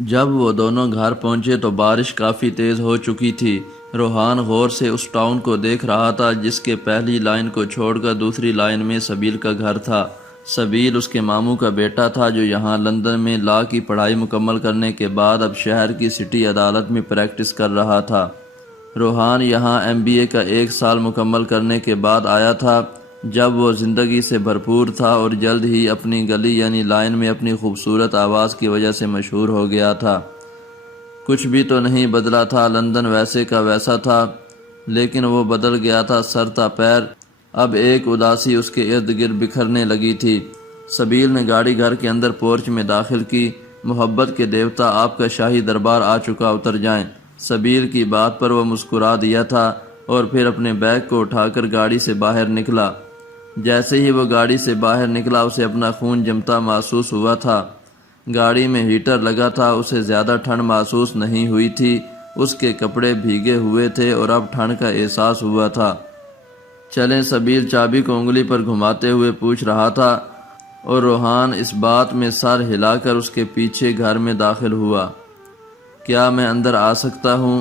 جب وہ دونوں گھر پہنچے تو بارش کافی تیز ہو چکی تھی۔ روحان غور سے اس ٹاؤن کو دیکھ رہا تھا جس کے پہلی لائن کو چھوڑ کر دوسری لائن میں سبیل کا گھر تھا۔ سبیل اس کے ماموں کا بیٹا تھا جو یہاں لندن میں لاء کی پڑھائی مکمل کرنے کے بعد اب شہر کی سٹی عدالت میں پریکٹس کر رہا تھا۔ روحان یہاں MBA کا 1 سال مکمل کرنے کے بعد آیا تھا جب وہ زندگی سے بھرپور تھا اور جلد ہی اپنی گلی یعنی لائن میں اپنی خوبصورت آواز کی وجہ سے مشہور ہو گیا تھا۔ کچھ بھی تو نہیں بدلا تھا، لندن ویسے کا ویسا تھا، لیکن وہ بدل گیا تھا سر تا پیر۔ اب ایک اداسی اس کے ارد گرد بکھرنے لگی تھی۔ سبیل نے گاڑی گھر کے اندر پورچ میں داخل کی۔ محبت کے دیوتا، آپ کا شاہی دربار آ چکا، اتر جائیں۔ سبیل کی بات پر وہ مسکرا دیا تھا اور پھر اپنے بیگ کو اٹھا کر گاڑی سے باہر نکلا۔ جیسے ہی وہ گاڑی سے باہر نکلا اسے اپنا خون جمتا محسوس ہوا تھا۔ گاڑی میں ہیٹر لگا تھا، اسے زیادہ ٹھنڈ محسوس نہیں ہوئی تھی۔ اس کے کپڑے بھیگے ہوئے تھے اور اب ٹھنڈ کا احساس ہوا تھا۔ چلیں، سبیل چابی کو انگلی پر گھماتے ہوئے پوچھ رہا تھا اور روحان اس بات میں سر ہلا کر اس کے پیچھے گھر میں داخل ہوا۔ کیا میں اندر آ سکتا ہوں؟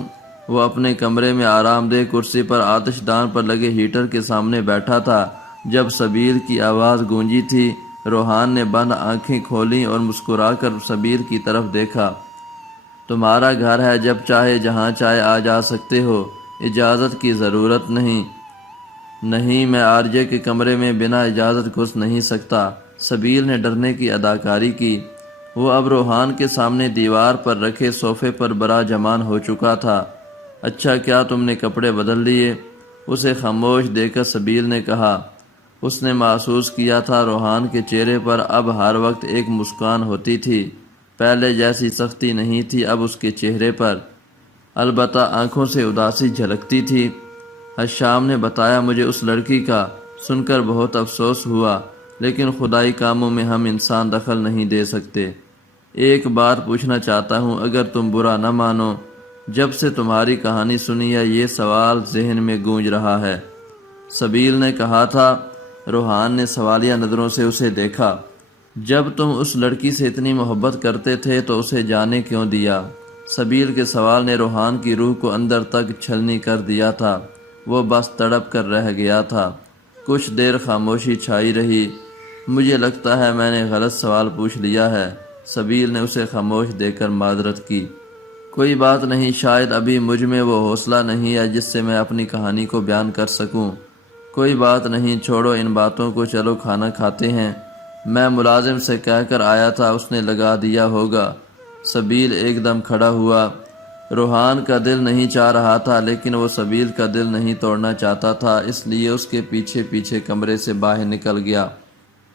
وہ اپنے کمرے میں آرام دہ کرسی پر آتش دان پر لگے ہیٹر کے سامنے بیٹھا تھا جب سبیل کی آواز گونجی تھی۔ روحان نے بند آنکھیں کھولیں اور مسکرا کر سبیل کی طرف دیکھا۔ تمہارا گھر ہے، جب چاہے جہاں چاہے آ جا سکتے ہو، اجازت کی ضرورت نہیں۔ نہیں، میں RJ کے کمرے میں بنا اجازت گھس نہیں سکتا۔ سبیل نے ڈرنے کی اداکاری کی۔ وہ اب روحان کے سامنے دیوار پر رکھے صوفے پر براجمان ہو چکا تھا۔ اچھا، کیا تم نے کپڑے بدل لیے؟ اسے خاموش دیکھ کر سبیل نے کہا۔ اس نے محسوس کیا تھا روحان کے چہرے پر اب ہر وقت ایک مسکان ہوتی تھی، پہلے جیسی سختی نہیں تھی اب اس کے چہرے پر، البتہ آنکھوں سے اداسی جھلکتی تھی۔ حشام نے بتایا مجھے اس لڑکی کا، سن کر بہت افسوس ہوا، لیکن خدائی کاموں میں ہم انسان دخل نہیں دے سکتے۔ ایک بات پوچھنا چاہتا ہوں، اگر تم برا نہ مانو، جب سے تمہاری کہانی سنی ہے یہ سوال ذہن میں گونج رہا ہے۔ سبیل نے کہا تھا۔ روحان نے سوالیہ نظروں سے اسے دیکھا۔ جب تم اس لڑکی سے اتنی محبت کرتے تھے تو اسے جانے کیوں دیا؟ سبیل کے سوال نے روحان کی روح کو اندر تک چھلنی کر دیا تھا۔ وہ بس تڑپ کر رہ گیا تھا۔ کچھ دیر خاموشی چھائی رہی۔ مجھے لگتا ہے میں نے غلط سوال پوچھ لیا ہے۔ سبیل نے اسے خاموش دیکھ کر معذرت کی۔ کوئی بات نہیں، شاید ابھی مجھ میں وہ حوصلہ نہیں ہے جس سے میں اپنی کہانی کو بیان کر سکوں۔ کوئی بات نہیں، چھوڑو ان باتوں کو، چلو کھانا کھاتے ہیں۔ میں ملازم سے کہہ کر آیا تھا، اس نے لگا دیا ہوگا۔ سبیل ایک دم کھڑا ہوا۔ روحان کا دل نہیں چاہ رہا تھا، لیکن وہ سبیل کا دل نہیں توڑنا چاہتا تھا، اس لیے اس کے پیچھے پیچھے کمرے سے باہر نکل گیا۔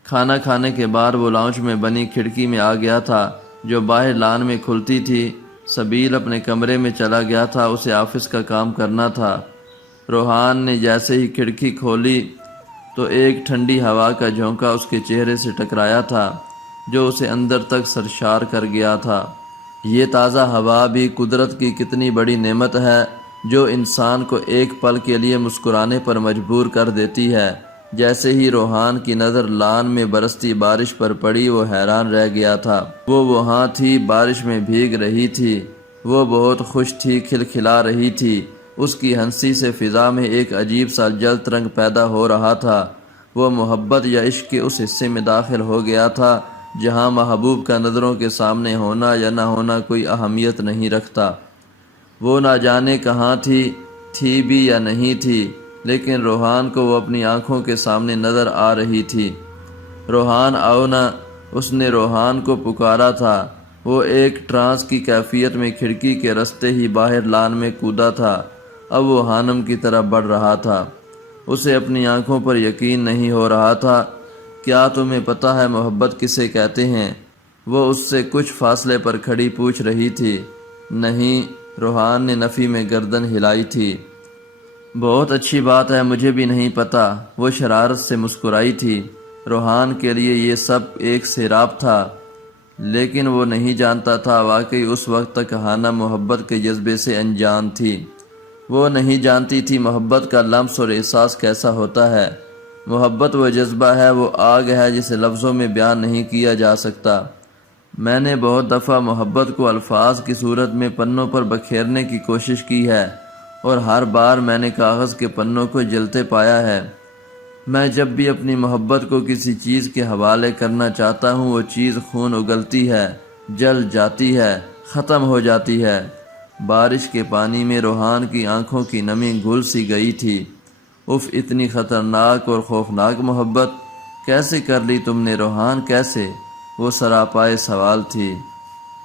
کھانا کھانے کے بعد وہ لاؤنج میں بنی کھڑکی میں آ گیا تھا جو باہر لان میں کھلتی تھی۔ سبیل اپنے کمرے میں چلا گیا تھا، اسے آفس کا کام کرنا تھا۔ روحان نے جیسے ہی کھڑکی کھولی تو ایک ٹھنڈی ہوا کا جھونکا اس کے چہرے سے ٹکرایا تھا جو اسے اندر تک سرشار کر گیا تھا۔ یہ تازہ ہوا بھی قدرت کی کتنی بڑی نعمت ہے جو انسان کو ایک پل کے لیے مسکرانے پر مجبور کر دیتی ہے۔ جیسے ہی روحان کی نظر لان میں برستی بارش پر پڑی وہ حیران رہ گیا تھا۔ وہ وہاں تھی، بارش میں بھیگ رہی تھی، وہ بہت خوش تھی، کھلکھلا رہی تھی۔ اس کی ہنسی سے فضا میں ایک عجیب سا جلد رنگ پیدا ہو رہا تھا۔ وہ محبت یا عشق کے اس حصے میں داخل ہو گیا تھا جہاں محبوب کا نظروں کے سامنے ہونا یا نہ ہونا کوئی اہمیت نہیں رکھتا۔ وہ نہ جانے کہاں تھی بھی یا نہیں تھی، لیکن روحان کو وہ اپنی آنکھوں کے سامنے نظر آ رہی تھی۔ روحان آؤ نا، اس نے روحان کو پکارا تھا۔ وہ ایک ٹرانس کی کیفیت میں کھڑکی کے رستے ہی باہر لان میں کودا تھا۔ اب وہ ہانم کی طرف بڑھ رہا تھا۔ اسے اپنی آنکھوں پر یقین نہیں ہو رہا تھا۔ کیا تمہیں پتہ ہے محبت کسے کہتے ہیں؟ وہ اس سے کچھ فاصلے پر کھڑی پوچھ رہی تھی۔ نہیں، روحان نے نفی میں گردن ہلائی تھی۔ بہت اچھی بات ہے، مجھے بھی نہیں پتہ، وہ شرارت سے مسکرائی تھی۔ روحان کے لیے یہ سب ایک سیراب تھا، لیکن وہ نہیں جانتا تھا واقعی اس وقت تک ہانم محبت کے جذبے سے انجان تھی۔ وہ نہیں جانتی تھی محبت کا لمس اور احساس کیسا ہوتا ہے۔ محبت وہ جذبہ ہے، وہ آگ ہے جسے لفظوں میں بیان نہیں کیا جا سکتا۔ میں نے بہت دفعہ محبت کو الفاظ کی صورت میں پنوں پر بکھیرنے کی کوشش کی ہے اور ہر بار میں نے کاغذ کے پنوں کو جلتے پایا ہے۔ میں جب بھی اپنی محبت کو کسی چیز کے حوالے کرنا چاہتا ہوں وہ چیز خون اگلتی ہے، جل جاتی ہے، ختم ہو جاتی ہے۔ بارش کے پانی میں روحان کی آنکھوں کی نمی گھل سی گئی تھی۔ اف، اتنی خطرناک اور خوفناک محبت کیسے کر لی تم نے روحان، کیسے؟ وہ سراپائے سوال تھی۔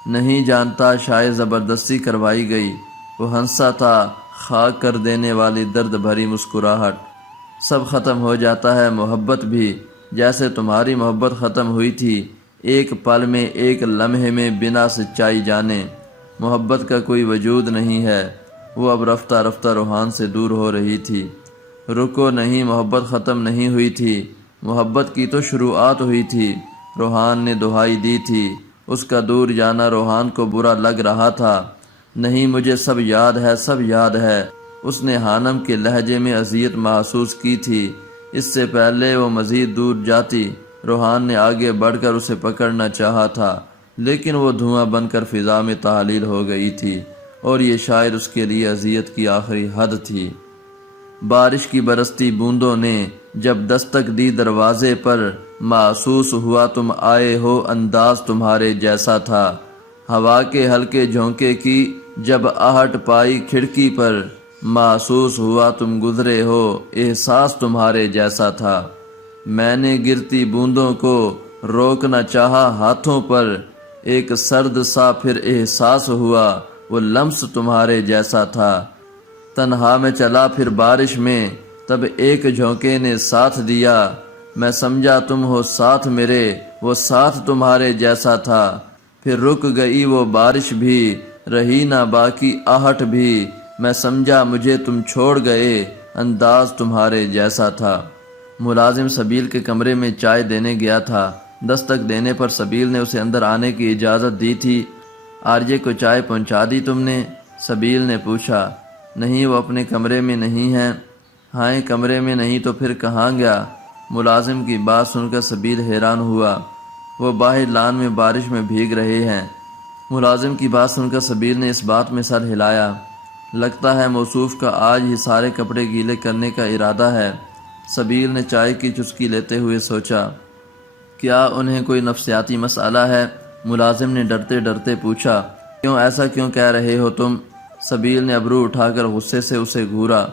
نہیں جانتا، شاید زبردستی کروائی گئی۔ وہ ہنسا تھا، خاک کر دینے والی درد بھری مسکراہٹ۔ سب ختم ہو جاتا ہے، محبت بھی، جیسے تمہاری محبت ختم ہوئی تھی، ایک پل میں، ایک لمحے میں، بنا سچائی جانے۔ محبت کا کوئی وجود نہیں ہے۔ وہ اب رفتہ رفتہ روحان سے دور ہو رہی تھی۔ رکو، نہیں، محبت ختم نہیں ہوئی تھی، محبت کی تو شروعات ہوئی تھی۔ روحان نے دہائی دی تھی۔ اس کا دور جانا روحان کو برا لگ رہا تھا۔ نہیں، مجھے سب یاد ہے، سب یاد ہے۔ اس نے حانم کے لہجے میں اذیت محسوس کی تھی۔ اس سے پہلے وہ مزید دور جاتی، روحان نے آگے بڑھ کر اسے پکڑنا چاہا تھا، لیکن وہ دھواں بن کر فضا میں تحلیل ہو گئی تھی، اور یہ شاید اس کے لیے اذیت کی آخری حد تھی۔ بارش کی برستی بوندوں نے جب دستک دی دروازے پر، محسوس ہوا تم آئے ہو، انداز تمہارے جیسا تھا۔ ہوا کے ہلکے جھونکے کی جب آہٹ پائی کھڑکی پر، محسوس ہوا تم گزرے ہو، احساس تمہارے جیسا تھا۔ میں نے گرتی بوندوں کو روکنا چاہا ہاتھوں پر، ایک سرد سا پھر احساس ہوا وہ لمس تمہارے جیسا تھا۔ تنہا میں چلا پھر بارش میں، تب ایک جھونکے نے ساتھ دیا، میں سمجھا تم ہو ساتھ میرے، وہ ساتھ تمہارے جیسا تھا۔ پھر رک گئی وہ بارش بھی، رہی نہ باقی آہٹ بھی، میں سمجھا مجھے تم چھوڑ گئے، انداز تمہارے جیسا تھا۔ ملازم سبیل کے کمرے میں چائے دینے گیا تھا۔ دستک دینے پر سبیل نے اسے اندر آنے کی اجازت دی تھی۔ آرجے کو چائے پہنچا دی تم نے؟ سبیل نے پوچھا۔ نہیں، وہ اپنے کمرے میں نہیں ہیں۔ ہائے، کمرے میں نہیں تو پھر کہاں گیا؟ ملازم کی بات سن کر سبیل حیران ہوا۔ وہ باہر لان میں بارش میں بھیگ رہے ہیں۔ ملازم کی بات سن کر سبیل نے اس بات میں سر ہلایا۔ لگتا ہے موصوف کا آج ہی سارے کپڑے گیلے کرنے کا ارادہ ہے۔ سبیل نے چائے کی چسکی لیتے ہوئے سوچا۔ کیا انہیں کوئی نفسیاتی مسئلہ ہے؟ ملازم نے ڈرتے ڈرتے پوچھا۔ کیوں، ایسا کیوں کہہ رہے ہو تم؟ سبیل نے ابرو اٹھا کر غصے سے اسے گھورا۔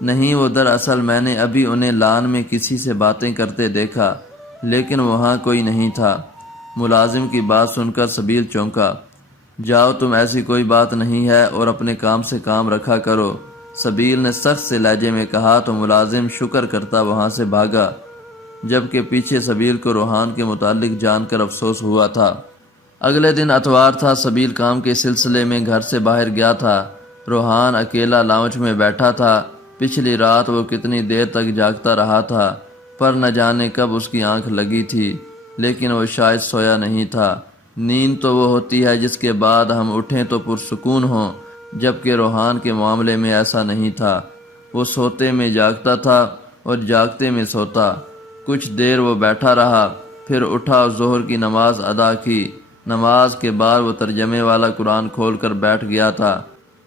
نہیں، وہ دراصل میں نے ابھی انہیں لان میں کسی سے باتیں کرتے دیکھا، لیکن وہاں کوئی نہیں تھا۔ ملازم کی بات سن کر سبیل چونکا۔ جاؤ، تم، ایسی کوئی بات نہیں ہے اور اپنے کام سے کام رکھا کرو، سبیل نے سخت سے لہجے میں کہا تو ملازم شکر کرتا وہاں سے بھاگا، جبکہ پیچھے سبیل کو روحان کے متعلق جان کر افسوس ہوا تھا۔ اگلے دن اتوار تھا۔ سبیل کام کے سلسلے میں گھر سے باہر گیا تھا۔ روحان اکیلا لاؤنج میں بیٹھا تھا۔ پچھلی رات وہ کتنی دیر تک جاگتا رہا تھا، پر نہ جانے کب اس کی آنکھ لگی تھی، لیکن وہ شاید سویا نہیں تھا۔ نیند تو وہ ہوتی ہے جس کے بعد ہم اٹھیں تو پرسکون ہوں، جبکہ روحان کے معاملے میں ایسا نہیں تھا۔ وہ سوتے میں جاگتا تھا اور جاگتے میں سوتا۔ کچھ دیر وہ بیٹھا رہا، پھر اٹھا اور ظہر کی نماز ادا کی۔ نماز کے بعد وہ ترجمے والا قرآن کھول کر بیٹھ گیا تھا۔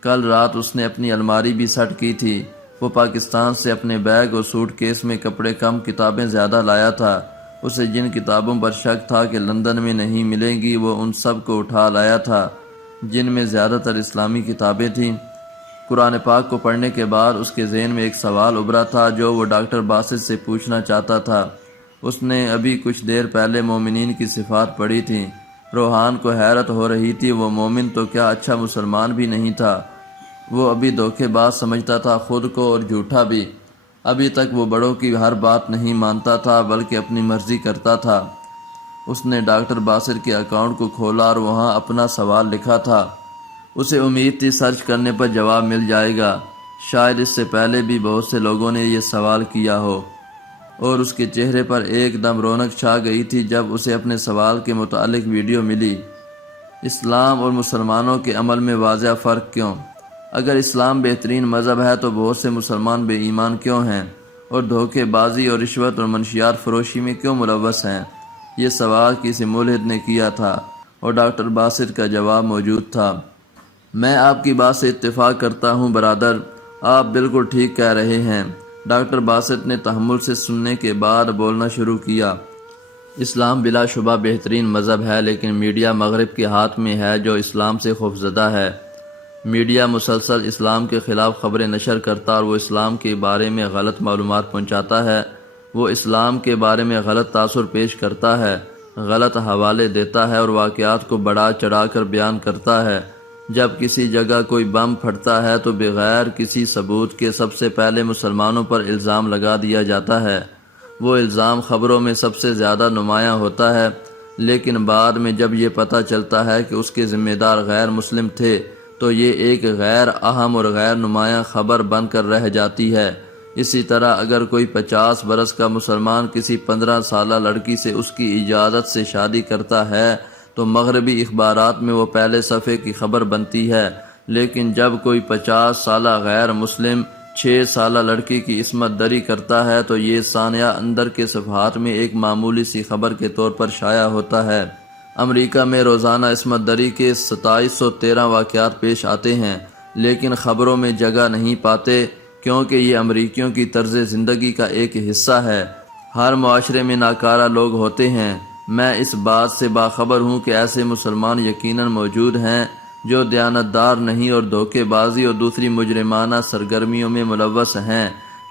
کل رات اس نے اپنی الماری بھی سیٹ کی تھی۔ وہ پاکستان سے اپنے بیگ اور سوٹ کیس میں کپڑے کم، کتابیں زیادہ لایا تھا۔ اسے جن کتابوں پر شک تھا کہ لندن میں نہیں ملیں گی، وہ ان سب کو اٹھا لایا تھا، جن میں زیادہ تر اسلامی کتابیں تھیں۔ قرآن پاک کو پڑھنے کے بعد اس کے ذہن میں ایک سوال ابھرا تھا جو وہ ڈاکٹر باسط سے پوچھنا چاہتا تھا۔ اس نے ابھی کچھ دیر پہلے مومنین کی صفات پڑھی تھیں۔ روحان کو حیرت ہو رہی تھی، وہ مومن تو کیا اچھا مسلمان بھی نہیں تھا۔ وہ ابھی دھوکے باز سمجھتا تھا خود کو، اور جھوٹا بھی۔ ابھی تک وہ بڑوں کی ہر بات نہیں مانتا تھا بلکہ اپنی مرضی کرتا تھا۔ اس نے ڈاکٹر باسط کے اکاؤنٹ کو کھولا اور وہاں اپنا سوال لکھا تھا۔ اسے امید تھی سرچ کرنے پر جواب مل جائے گا۔ شاید اس سے پہلے بھی بہت سے لوگوں نے یہ سوال کیا ہو، اور اس کے چہرے پر ایک دم رونق چھا گئی تھی جب اسے اپنے سوال کے متعلق ویڈیو ملی۔ اسلام اور مسلمانوں کے عمل میں واضح فرق کیوں؟ اگر اسلام بہترین مذہب ہے تو بہت سے مسلمان بے ایمان کیوں ہیں، اور دھوکے بازی اور رشوت اور منشیات فروشی میں کیوں ملوث ہیں؟ یہ سوال کسی ملحد نے کیا تھا، اور ڈاکٹر باسط کا جواب موجود تھا۔ میں آپ کی بات سے اتفاق کرتا ہوں برادر، آپ بالکل ٹھیک کہہ رہے ہیں۔ ڈاکٹر باسط نے تحمل سے سننے کے بعد بولنا شروع کیا۔ اسلام بلا شبہ بہترین مذہب ہے، لیکن میڈیا مغرب کے ہاتھ میں ہے جو اسلام سے خوفزدہ ہے۔ میڈیا مسلسل اسلام کے خلاف خبریں نشر کرتا اور وہ اسلام کے بارے میں غلط معلومات پہنچاتا ہے۔ وہ اسلام کے بارے میں غلط تاثر پیش کرتا ہے، غلط حوالے دیتا ہے اور واقعات کو بڑھا چڑھا کر بیان کرتا ہے۔ جب کسی جگہ کوئی بم پھٹتا ہے تو بغیر کسی ثبوت کے سب سے پہلے مسلمانوں پر الزام لگا دیا جاتا ہے۔ وہ الزام خبروں میں سب سے زیادہ نمایاں ہوتا ہے، لیکن بعد میں جب یہ پتہ چلتا ہے کہ اس کے ذمہ دار غیر مسلم تھے تو یہ ایک غیر اہم اور غیر نمایاں خبر بن کر رہ جاتی ہے۔ اسی طرح اگر کوئی 50 برس کا مسلمان کسی 15 سالہ لڑکی سے اس کی اجازت سے شادی کرتا ہے تو مغربی اخبارات میں وہ پہلے صفحے کی خبر بنتی ہے، لیکن جب کوئی 50 سالہ غیر مسلم 6 سالہ لڑکی کی عصمت دری کرتا ہے تو یہ ثانیہ اندر کے صفحات میں ایک معمولی سی خبر کے طور پر شائع ہوتا ہے۔ امریکہ میں روزانہ عصمت دری کے 2713 واقعات پیش آتے ہیں، لیکن خبروں میں جگہ نہیں پاتے کیونکہ یہ امریکیوں کی طرز زندگی کا ایک حصہ ہے۔ ہر معاشرے میں ناکارہ لوگ ہوتے ہیں۔ میں اس بات سے باخبر ہوں کہ ایسے مسلمان یقیناً موجود ہیں جو دیانتدار نہیں اور دھوکے بازی اور دوسری مجرمانہ سرگرمیوں میں ملوث ہیں،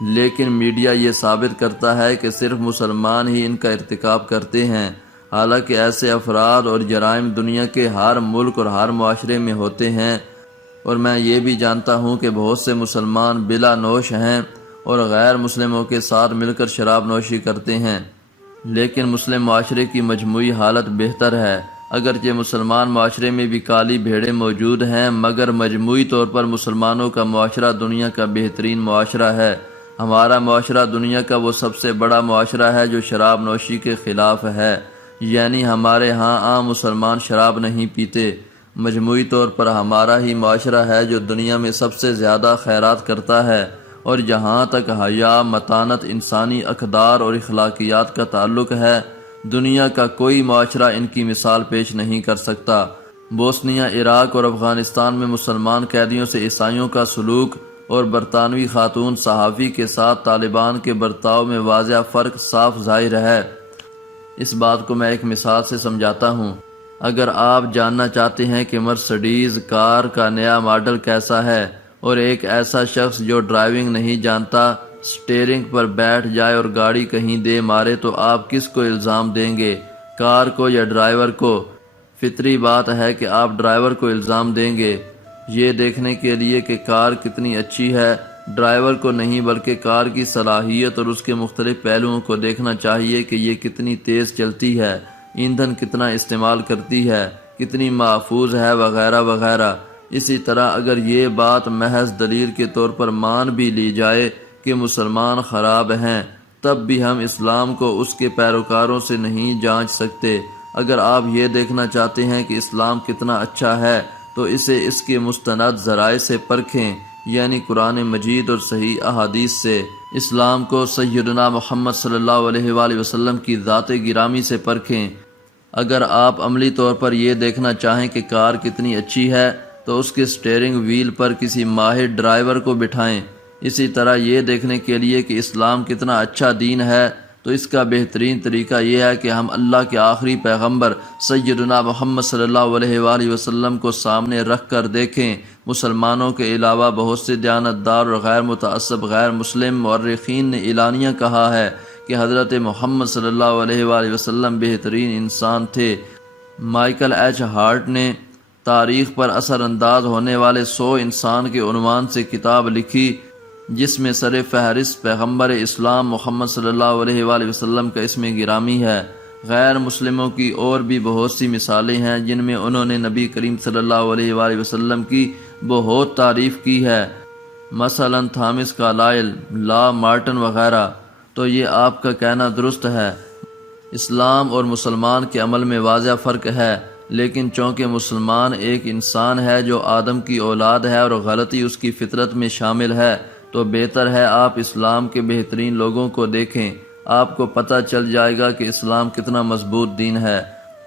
لیکن میڈیا یہ ثابت کرتا ہے کہ صرف مسلمان ہی ان کا ارتکاب کرتے ہیں، حالانکہ ایسے افراد اور جرائم دنیا کے ہر ملک اور ہر معاشرے میں ہوتے ہیں۔ اور میں یہ بھی جانتا ہوں کہ بہت سے مسلمان بلا نوش ہیں اور غیر مسلموں کے ساتھ مل کر شراب نوشی کرتے ہیں، لیکن مسلم معاشرے کی مجموعی حالت بہتر ہے۔ اگرچہ مسلمان معاشرے میں بھی کالی بھیڑیں موجود ہیں، مگر مجموعی طور پر مسلمانوں کا معاشرہ دنیا کا بہترین معاشرہ ہے۔ ہمارا معاشرہ دنیا کا وہ سب سے بڑا معاشرہ ہے جو شراب نوشی کے خلاف ہے، یعنی ہمارے ہاں عام مسلمان شراب نہیں پیتے۔ مجموعی طور پر ہمارا ہی معاشرہ ہے جو دنیا میں سب سے زیادہ خیرات کرتا ہے، اور جہاں تک حیا، متانت، انسانی اقدار اور اخلاقیات کا تعلق ہے، دنیا کا کوئی معاشرہ ان کی مثال پیش نہیں کر سکتا۔ بوسنیہ، عراق اور افغانستان میں مسلمان قیدیوں سے عیسائیوں کا سلوک اور برطانوی خاتون صحافی کے ساتھ طالبان کے برتاؤ میں واضح فرق صاف ظاہر ہے۔ اس بات کو میں ایک مثال سے سمجھاتا ہوں۔ اگر آپ جاننا چاہتے ہیں کہ مرسڈیز کار کا نیا ماڈل کیسا ہے اور ایک ایسا شخص جو ڈرائیونگ نہیں جانتا سٹیئرنگ پر بیٹھ جائے اور گاڑی کہیں دے مارے تو آپ کس کو الزام دیں گے، کار کو یا ڈرائیور کو؟ فطری بات ہے کہ آپ ڈرائیور کو الزام دیں گے، یہ دیکھنے کے لیے کہ کار کتنی اچھی ہے۔ ڈرائیور کو نہیں بلکہ کار کی صلاحیت اور اس کے مختلف پہلوؤں کو دیکھنا چاہیے کہ یہ کتنی تیز چلتی ہے، ایندھن کتنا استعمال کرتی ہے، کتنی محفوظ ہے، وغیرہ وغیرہ۔ اسی طرح اگر یہ بات محض دلیل کے طور پر مان بھی لی جائے کہ مسلمان خراب ہیں، تب بھی ہم اسلام کو اس کے پیروکاروں سے نہیں جانچ سکتے۔ اگر آپ یہ دیکھنا چاہتے ہیں کہ اسلام کتنا اچھا ہے تو اسے اس کے مستند ذرائع سے پرکھیں، یعنی قرآن مجید اور صحیح احادیث سے۔ اسلام کو سیدنا محمد صلی اللہ علیہ وآلہ وسلم کی ذات گرامی سے پرکھیں۔ اگر آپ عملی طور پر یہ دیکھنا چاہیں کہ کار کتنی اچھی ہے تو اس کے سٹیئرنگ وہیل پر کسی ماہر ڈرائیور کو بٹھائیں۔ اسی طرح یہ دیکھنے کے لیے کہ اسلام کتنا اچھا دین ہے تو اس کا بہترین طریقہ یہ ہے کہ ہم اللہ کے آخری پیغمبر سیدنا محمد صلی اللہ علیہ وآلہ وسلم کو سامنے رکھ کر دیکھیں۔ مسلمانوں کے علاوہ بہت سے دیانتدار اور غیر متعصب غیر مسلم مورخین نے اعلانیہ کہا ہے کہ حضرت محمد صلی اللہ علیہ وآلہ وسلم بہترین انسان تھے۔ مائیکل ایچ ہارٹ نے تاریخ پر اثر انداز ہونے والے 100 انسان کے عنوان سے کتاب لکھی، جس میں سر فہرست پیغمبر اسلام محمد صلی اللہ علیہ وآلہ وسلم کا اسم گرامی ہے۔ غیر مسلموں کی اور بھی بہت سی مثالیں ہیں جن میں انہوں نے نبی کریم صلی اللہ علیہ وآلہ وسلم کی بہت تعریف کی ہے، مثلا تھامس کارلائل، لا مارٹن وغیرہ۔ تو یہ آپ کا کہنا درست ہے، اسلام اور مسلمان کے عمل میں واضح فرق ہے، لیکن چونکہ مسلمان ایک انسان ہے جو آدم کی اولاد ہے اور غلطی اس کی فطرت میں شامل ہے، تو بہتر ہے آپ اسلام کے بہترین لوگوں کو دیکھیں، آپ کو پتہ چل جائے گا کہ اسلام کتنا مضبوط دین ہے۔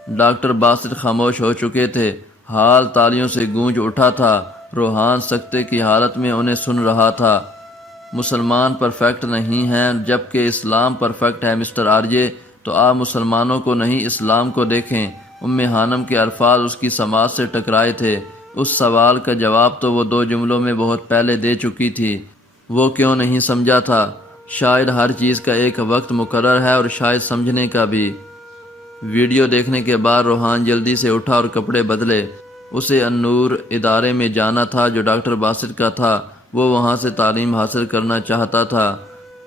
ڈاکٹر باسط خاموش ہو چکے تھے، حال تالیوں سے گونج اٹھا تھا۔ روحان سکتے کی حالت میں انہیں سن رہا تھا۔ مسلمان پرفیکٹ نہیں ہیں جبکہ اسلام پرفیکٹ ہے مسٹر آرجے، تو آپ مسلمانوں کو نہیں اسلام کو دیکھیں۔ ام حانم کے الفاظ اس کی سماعت سے ٹکرائے تھے۔ اس سوال کا جواب تو وہ 2 جملوں میں بہت پہلے دے چکی تھی۔ وہ کیوں نہیں سمجھا تھا؟ شاید ہر چیز کا ایک وقت مقرر ہے اور شاید سمجھنے کا بھی۔ ویڈیو دیکھنے کے بعد روحان جلدی سے اٹھا اور کپڑے بدلے۔ اسے النور ادارے میں جانا تھا جو ڈاکٹر باسط کا تھا۔ وہ وہاں سے تعلیم حاصل کرنا چاہتا تھا۔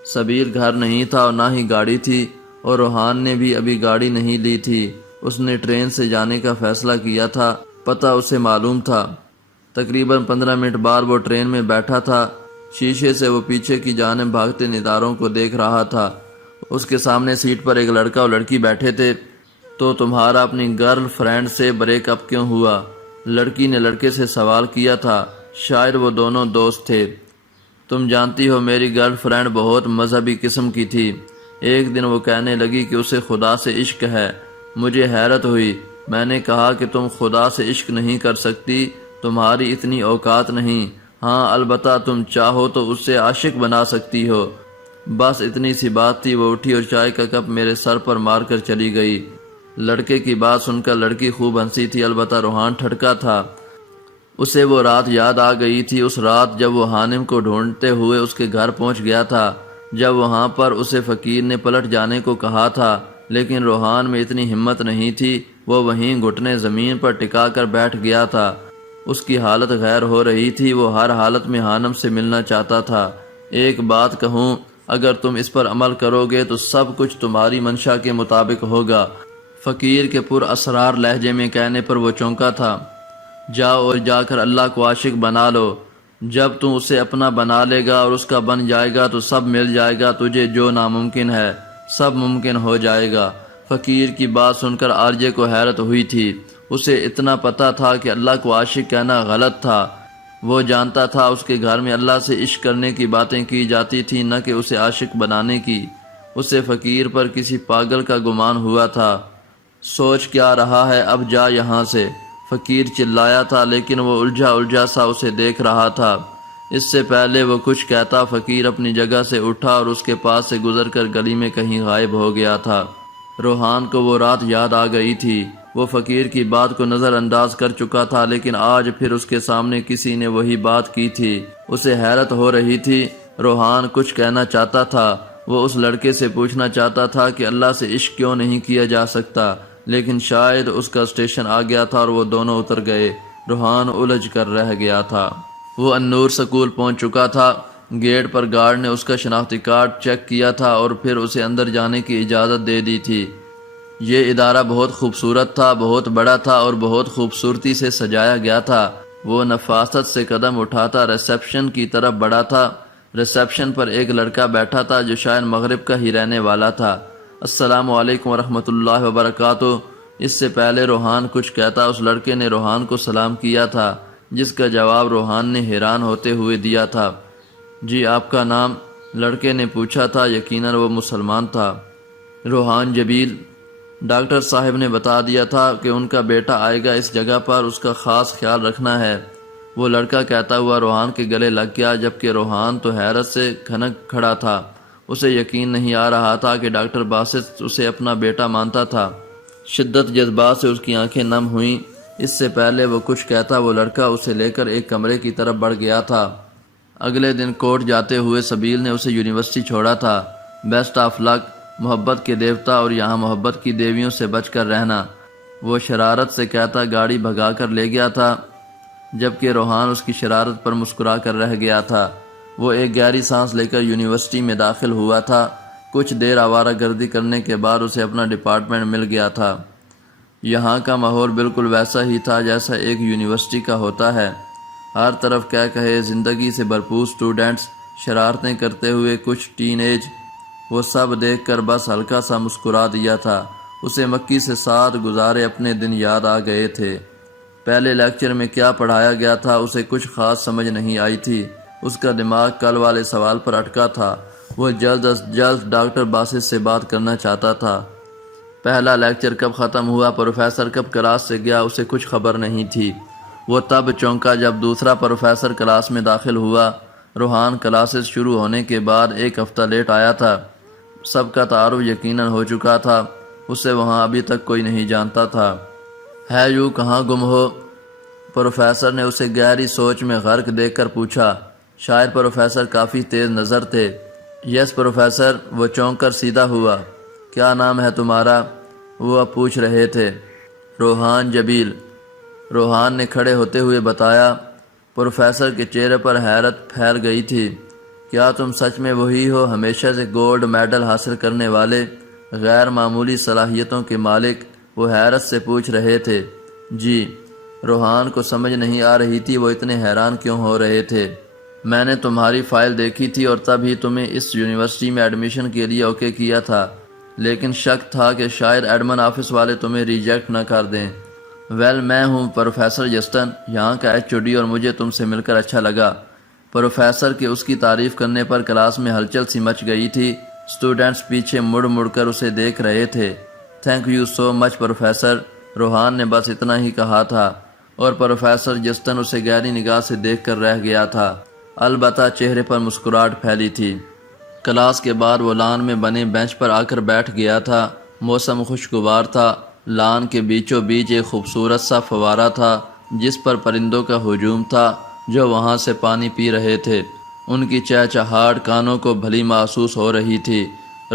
سبیل گھر نہیں تھا اور نہ ہی گاڑی تھی، اور روحان نے بھی ابھی گاڑی نہیں لی تھی۔ اس نے ٹرین سے جانے کا فیصلہ کیا تھا، پتہ اسے معلوم تھا۔ تقریباً 15 منٹ بعد وہ ٹرین میں بیٹھا تھا۔ شیشے سے وہ پیچھے کی جانب بھاگتے نداروں کو دیکھ رہا تھا۔ اس کے سامنے سیٹ پر ایک لڑکا اور لڑکی بیٹھے تھے۔ تو تمہارا اپنی گرل فرینڈ سے بریک اپ کیوں ہوا؟ لڑکی نے لڑکے سے سوال کیا تھا۔ شاید وہ دونوں دوست تھے۔ تم جانتی ہو میری گرل فرینڈ بہت مذہبی قسم کی تھی۔ ایک دن وہ کہنے لگی کہ اسے خدا سے عشق ہے۔ مجھے حیرت ہوئی۔ میں نے کہا کہ تم خدا سے عشق نہیں کر سکتی، تمہاری اتنی اوقات نہیں۔ ہاں البتہ تم چاہو تو اس سے عاشق بنا سکتی ہو۔ بس اتنی سی بات تھی۔ وہ اٹھی اور چائے کا کپ میرے سر پر مار کر چلی گئی۔ لڑکے کی بات سن کر لڑکی خوب ہنسی تھی، البتہ روحان ٹھٹکا تھا۔ اسے وہ رات یاد آ گئی تھی، اس رات جب وہ حانم کو ڈھونڈتے ہوئے اس کے گھر پہنچ گیا تھا، جب وہاں پر اسے فقیر نے پلٹ جانے کو کہا تھا، لیکن روحان میں اتنی ہمت نہیں تھی۔ وہ وہیں گھٹنے زمین پر ٹکا کر بیٹھ گیا تھا۔ اس کی حالت غیر ہو رہی تھی۔ وہ ہر حالت میں حانم سے ملنا چاہتا تھا۔ ایک بات کہوں، اگر تم اس پر عمل کرو گے تو سب کچھ تمہاری منشا کے مطابق ہوگا۔ فقیر کے پر اسرار لہجے میں کہنے پر وہ چونکا تھا۔ جاؤ اور جا کر اللہ کو عاشق بنا لو۔ جب تم اسے اپنا بنا لے گا اور اس کا بن جائے گا تو سب مل جائے گا، تجھے جو ناممکن ہے سب ممکن ہو جائے گا۔ فقیر کی بات سن کر آرجے کو حیرت ہوئی تھی۔ اسے اتنا پتہ تھا کہ اللہ کو عاشق کہنا غلط تھا۔ وہ جانتا تھا اس کے گھر میں اللہ سے عشق کرنے کی باتیں کی جاتی تھیں، نہ کہ اسے عاشق بنانے کی۔ اسے فقیر پر کسی پاگل کا گمان ہوا تھا۔ سوچ کیا رہا ہے، اب جا یہاں سے، فقیر چلایا تھا، لیکن وہ الجھا سا اسے دیکھ رہا تھا۔ اس سے پہلے وہ کچھ کہتا فقیر اپنی جگہ سے اٹھا اور اس کے پاس سے گزر کر گلی میں کہیں غائب ہو گیا تھا۔ روحان کو وہ رات یاد آ گئی تھی۔ وہ فقیر کی بات کو نظر انداز کر چکا تھا، لیکن آج پھر اس کے سامنے کسی نے وہی بات کی تھی۔ اسے حیرت ہو رہی تھی۔ روحان کچھ کہنا چاہتا تھا۔ وہ اس لڑکے سے پوچھنا چاہتا تھا کہ اللہ سے عشق کیوں نہیں کیا جا سکتا، لیکن شاید اس کا اسٹیشن آ گیا تھا اور وہ دونوں اتر گئے۔ روحان الجھ کر رہ گیا تھا۔ وہ النور سکول پہنچ چکا تھا۔ گیٹ پر گارڈ نے اس کا شناختی کارڈ چیک کیا تھا اور پھر اسے اندر جانے کی اجازت دے دی تھی۔ یہ ادارہ بہت خوبصورت تھا، بہت بڑا تھا اور بہت خوبصورتی سے سجایا گیا تھا۔ وہ نفاست سے قدم اٹھاتا ریسیپشن کی طرف بڑھا تھا۔ ریسیپشن پر ایک لڑکا بیٹھا تھا جو شاید مغرب کا ہی رہنے والا تھا۔ السلام علیکم ورحمۃ اللہ وبرکاتہ۔ اس سے پہلے روحان کچھ کہتا اس لڑکے نے روحان کو سلام کیا تھا، جس کا جواب روحان نے حیران ہوتے ہوئے دیا تھا۔ جی آپ کا نام؟ لڑکے نے پوچھا تھا۔ یقیناً وہ مسلمان تھا۔ روحان جبیل۔ ڈاکٹر صاحب نے بتا دیا تھا کہ ان کا بیٹا آئے گا اس جگہ پر، اس کا خاص خیال رکھنا ہے۔ وہ لڑکا کہتا ہوا روحان کے گلے لگ گیا، جبکہ روحان تو حیرت سے کھنک کھڑا تھا۔ اسے یقین نہیں آ رہا تھا کہ ڈاکٹر باسط اسے اپنا بیٹا مانتا تھا۔ شدت جذبات سے اس کی آنکھیں نم ہوئیں۔ اس سے پہلے وہ کچھ کہتا وہ لڑکا اسے لے کر ایک کمرے کی طرف بڑھ گیا تھا۔ اگلے دن کوٹ جاتے ہوئے سبیل نے اسے یونیورسٹی چھوڑا تھا۔ بیسٹ آف لک، محبت کے دیوتا اور یہاں محبت کی دیویوں سے بچ کر رہنا، وہ شرارت سے کہتا گاڑی بھگا کر لے گیا تھا، جبکہ روحان اس کی شرارت پر مسکرا کر رہ گیا تھا۔ وہ ایک گہری سانس لے کر یونیورسٹی میں داخل ہوا تھا۔ کچھ دیر آوارہ گردی کرنے کے بعد اسے اپنا ڈپارٹمنٹ مل گیا تھا۔ یہاں کا ماحول بالکل ویسا ہی تھا جیسا ایک یونیورسٹی کا ہوتا ہے۔ ہر طرف کیا کہے زندگی سے بھرپور سٹوڈنٹس، شرارتیں کرتے ہوئے کچھ ٹین ایج۔ وہ سب دیکھ کر بس ہلکا سا مسکرا دیا تھا۔ اسے مکی سے ساتھ گزارے اپنے دن یاد آ گئے تھے۔ پہلے لیکچر میں کیا پڑھایا گیا تھا اسے کچھ خاص سمجھ نہیں آئی تھی۔ اس کا دماغ کل والے سوال پر اٹکا تھا۔ وہ جلد از جلد ڈاکٹر باسط سے بات کرنا چاہتا تھا۔ پہلا لیکچر کب ختم ہوا، پروفیسر کب کلاس سے گیا، اسے کچھ خبر نہیں تھی۔ وہ تب چونکا جب دوسرا پروفیسر کلاس میں داخل ہوا۔ روحان کلاسز شروع ہونے کے بعد ایک ہفتہ لیٹ آیا تھا۔ سب کا تعارف یقیناً ہو چکا تھا، اسے وہاں ابھی تک کوئی نہیں جانتا تھا۔ ہے یو کہاں گم ہو؟ پروفیسر نے اسے گہری سوچ میں غرق دیکھ کر پوچھا۔ شاید پروفیسر کافی تیز نظر تھے۔ یس پروفیسر، وہ چونک کر سیدھا ہوا۔ کیا نام ہے تمہارا؟ وہ اب پوچھ رہے تھے۔ روحان جبیل، روحان نے کھڑے ہوتے ہوئے بتایا۔ پروفیسر کے چہرے پر حیرت پھیل گئی تھی۔ کیا تم سچ میں وہی ہو، ہمیشہ سے گولڈ میڈل حاصل کرنے والے، غیر معمولی صلاحیتوں کے مالک؟ وہ حیرت سے پوچھ رہے تھے۔ جی۔ روحان کو سمجھ نہیں آ رہی تھی وہ اتنے حیران کیوں ہو رہے تھے۔ میں نے تمہاری فائل دیکھی تھی اور تب ہی تمہیں اس یونیورسٹی میں ایڈمیشن کے لیے اوکے کیا تھا، لیکن شک تھا کہ شاید ایڈمن آفس والے تمہیں ریجیکٹ نہ کر دیں۔ ویل، میں ہوں پروفیسر جسٹن، یہاں کا ایچ او ڈی، اور مجھے تم سے مل کر اچھا لگا۔ پروفیسر کے اس کی تعریف کرنے پر کلاس میں ہلچل سی مچ گئی تھی۔ اسٹوڈنٹس پیچھے مڑ مڑ کر اسے دیکھ رہے تھے۔ Thank you so much professor, Rohan نے بس اتنا ہی کہا تھا، اور پروفیسر جسٹن اسے گہری نگاہ سے دیکھ کر رہ گیا تھا، البتہ چہرے پر مسکراہٹ پھیلی تھی۔ کلاس کے بعد وہ لان میں بنے بینچ پر آ کر بیٹھ گیا تھا۔ موسم خوشگوار تھا۔ لان کے بیچوں بیچ ایک خوبصورت سا فوارہ تھا جس پر پرندوں کا ہجوم تھا جو وہاں سے پانی پی رہے تھے۔ ان کی چہچہاہٹ کانوں کو بھلی محسوس ہو رہی تھی۔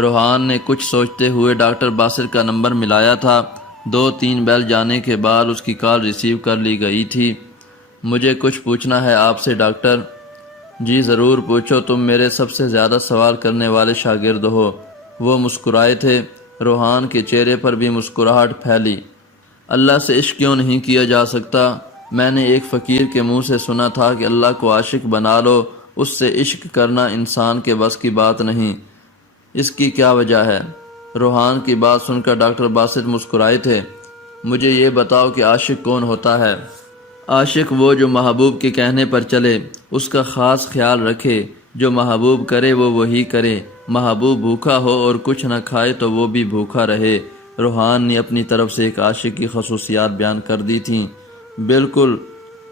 روحان نے کچھ سوچتے ہوئے ڈاکٹر باسر کا نمبر ملایا تھا۔ 2-3 بیل جانے کے بعد اس کی کال ریسیو کر لی گئی تھی۔ مجھے کچھ پوچھنا ہے آپ سے ڈاکٹر۔ جی ضرور پوچھو، تم میرے سب سے زیادہ سوال کرنے والے شاگرد ہو۔ وہ مسکرائے تھے۔ روحان کے چہرے پر بھی مسکراہٹ پھیلی۔ اللہ سے عشق کیوں نہیں کیا جا سکتا؟ میں نے ایک فقیر کے منہ سے سنا تھا کہ اللہ کو عاشق بنا لو، اس سے عشق کرنا انسان کے بس کی بات نہیں۔ اس کی کیا وجہ ہے؟ روحان کی بات سن کر ڈاکٹر باسط مسکرائے تھے۔ مجھے یہ بتاؤ کہ عاشق کون ہوتا ہے؟ عاشق وہ جو محبوب کے کہنے پر چلے، اس کا خاص خیال رکھے، جو محبوب کرے وہ وہی کرے۔ محبوب بھوکا ہو اور کچھ نہ کھائے تو وہ بھی بھوکا رہے۔ روحان نے اپنی طرف سے ایک عاشق کی خصوصیات بیان کر دی تھیں۔ بالکل،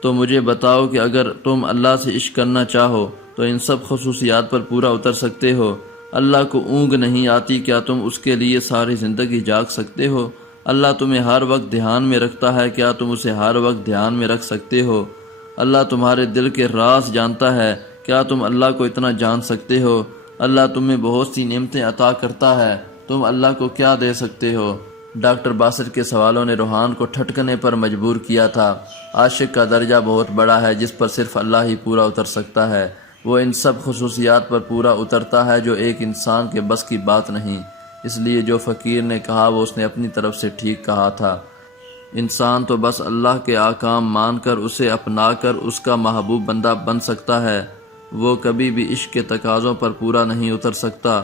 تو مجھے بتاؤ کہ اگر تم اللہ سے عشق کرنا چاہو تو ان سب خصوصیات پر پورا اتر سکتے ہو؟ اللہ کو اونگ نہیں آتی، کیا تم اس کے لیے ساری زندگی جاگ سکتے ہو؟ اللہ تمہیں ہر وقت دھیان میں رکھتا ہے، کیا تم اسے ہر وقت دھیان میں رکھ سکتے ہو؟ اللہ تمہارے دل کے راز جانتا ہے، کیا تم اللہ کو اتنا جان سکتے ہو؟ اللہ تمہیں بہت سی نعمتیں عطا کرتا ہے، تم اللہ کو کیا دے سکتے ہو؟ ڈاکٹر باسط کے سوالوں نے روحان کو ٹھٹکنے پر مجبور کیا تھا۔ عاشق کا درجہ بہت بڑا ہے جس پر صرف اللہ ہی پورا اتر سکتا ہے۔ وہ ان سب خصوصیات پر پورا اترتا ہے جو ایک انسان کے بس کی بات نہیں۔ اس لیے جو فقیر نے کہا وہ اس نے اپنی طرف سے ٹھیک کہا تھا۔ انسان تو بس اللہ کے احکام مان کر اسے اپنا کر اس کا محبوب بندہ بن سکتا ہے۔ وہ کبھی بھی عشق کے تقاضوں پر پورا نہیں اتر سکتا،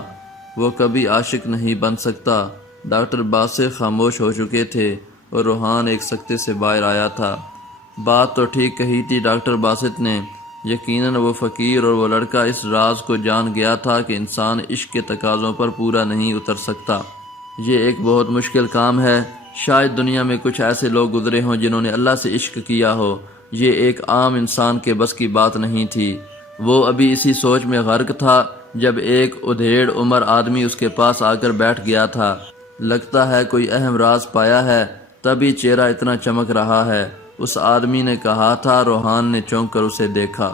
وہ کبھی عاشق نہیں بن سکتا۔ ڈاکٹر باسر خاموش ہو چکے تھے اور روحان ایک سکتے سے باہر آیا تھا۔ بات تو ٹھیک کہی تھی ڈاکٹر باسط نے۔ یقیناً وہ فقیر اور وہ لڑکا اس راز کو جان گیا تھا کہ انسان عشق کے تقاضوں پر پورا نہیں اتر سکتا۔ یہ ایک بہت مشکل کام ہے۔ شاید دنیا میں کچھ ایسے لوگ گزرے ہوں جنہوں نے اللہ سے عشق کیا ہو۔ یہ ایک عام انسان کے بس کی بات نہیں تھی۔ وہ ابھی اسی سوچ میں غرق تھا جب ایک ادھیڑ عمر آدمی اس کے پاس آ کر بیٹھ گیا تھا۔ لگتا ہے کوئی اہم راز پایا ہے، تبھی چہرہ اتنا چمک رہا ہے، اس آدمی نے کہا تھا۔ روحان نے چونک کر اسے دیکھا۔